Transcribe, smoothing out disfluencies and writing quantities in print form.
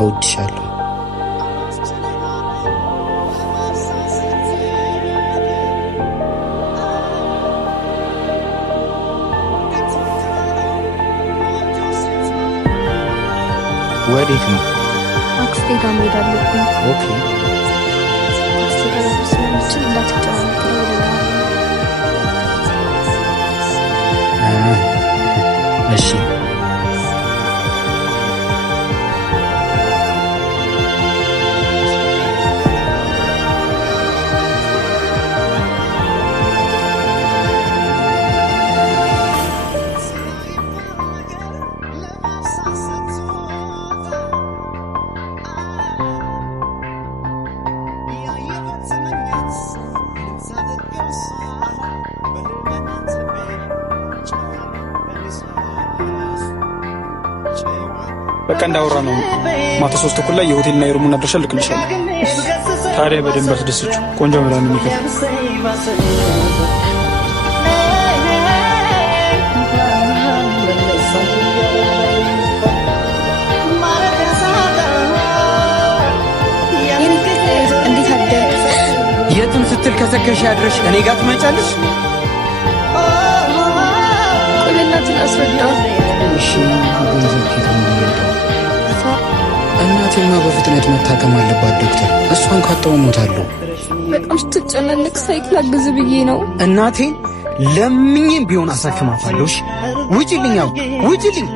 እወድሻለሁ። ወዴት ነው? አክስቴ ጋር መሄድ አለብኝ። ኦኬ። አክስቴ ጋር ስለምችል እንዳትጨናነቅ እሺ። በቃ እንዳወራ ነው። ማታ 3 ተኩል ላይ የሆቴልና የሩሙን አድራሻ ልክልሻለሁ። ታዲያ በደንብ አስደስችው። ቆንጆ መላን ነው የሚከፍል። የትም ስትል ከሰከሽ ያድረሽ እኔ ጋር ትመጫለሽ? ቆይናትን አስረዳው። እሺ ገንዘብ ከተማየው እናቴማ በፍጥነት መታከም አለባት ዶክተር። እሷን ካጣው ሞታለሁ። በጣም ስትጨናነቅ ሳይክል አግዝ ብዬ ነው። እናቴን ለምኝም ቢሆን አሳክማታለሁ። ውጪልኝ፣ ውጪልኝ።